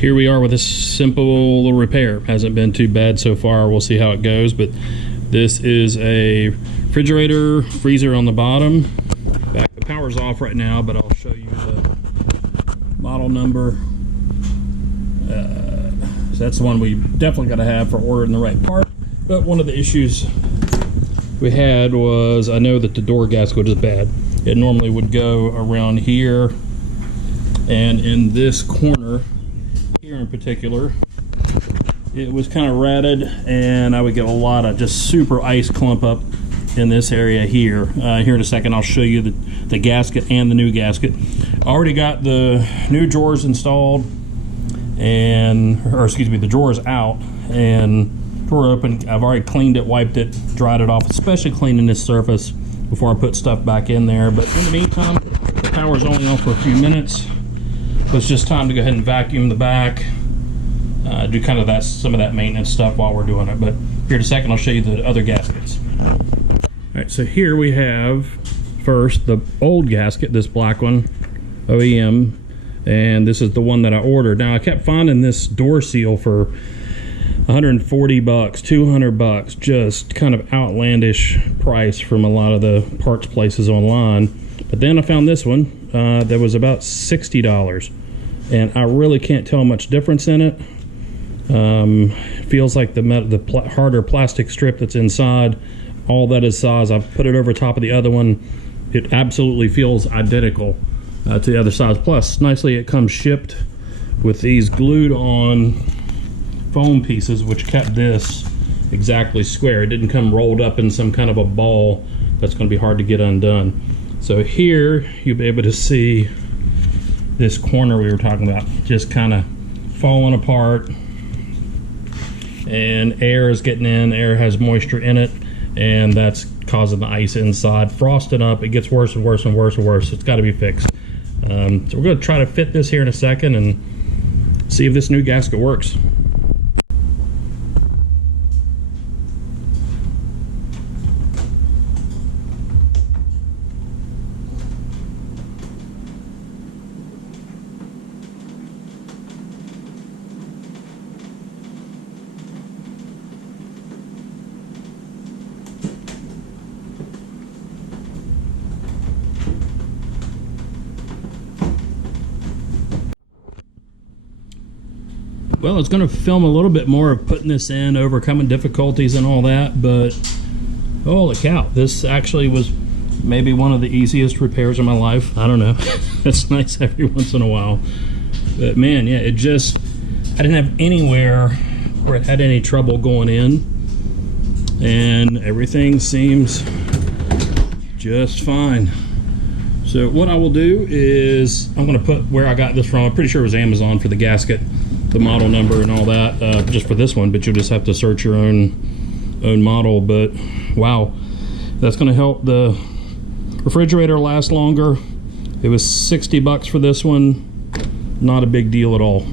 here we are with this simple little repair. Hasn't been too bad so far. We'll see how it goes, but this is a refrigerator freezer on the bottom. The power's off right now, but I'll show you the model number. So that's the one we definitely got to have for ordering the right part. But one of the issues we had was, I know that the door gasket is bad. It normally would go around here, and in this corner here in particular, it was kind of ratted, and I would get a lot of just super ice clump up in this area here. Here in a second I'll show you the gasket and the new gasket. I already got the new drawers installed, or excuse me, the drawers out and drawer open. I've already cleaned it, wiped it, dried it off, especially cleaning this surface before I put stuff back in there. But in the meantime, the power's only on for a few minutes. So it's just time to go ahead and vacuum the back, do kind of some of that maintenance stuff while we're doing it. But here in a second I'll show you the other gaskets. All right, so here we have first the old gasket, this black one, OEM, and this is the one that I ordered. Now I kept finding this door seal for 140 bucks, 200 bucks, just kind of outlandish price from a lot of the parts places online. But then I found this one that was about $60, and I really can't tell much difference in it. Feels like the harder plastic strip that's inside, all that is size. I've put it over top of the other one. It absolutely feels identical to the other size. Plus, nicely it comes shipped with these glued on foam pieces, which kept this exactly square. It didn't come rolled up in some kind of a ball that's going to be hard to get undone. So here you'll be able to see this corner we were talking about just kind of falling apart, and air is getting in. Air has moisture in it, and that's causing the ice inside frosting up. It gets worse and worse and worse and worse. It's got to be fixed. So we're going to try to fit this here in a second and see if this new gasket works. Well, it's going to film a little bit more of putting this in, overcoming difficulties and all that, but holy cow, this actually was maybe one of the easiest repairs of my life. I don't know. It's nice every once in a while. But man, yeah, I didn't have anywhere where it had any trouble going in, and everything seems just fine. So what I will do is I'm going to put where I got this from. I'm pretty sure it was Amazon for the gasket, the model number and all that, just for this one, but you'll just have to search your own model. But wow, that's going to help the refrigerator last longer. It was 60 bucks for this one. Not a big deal at all.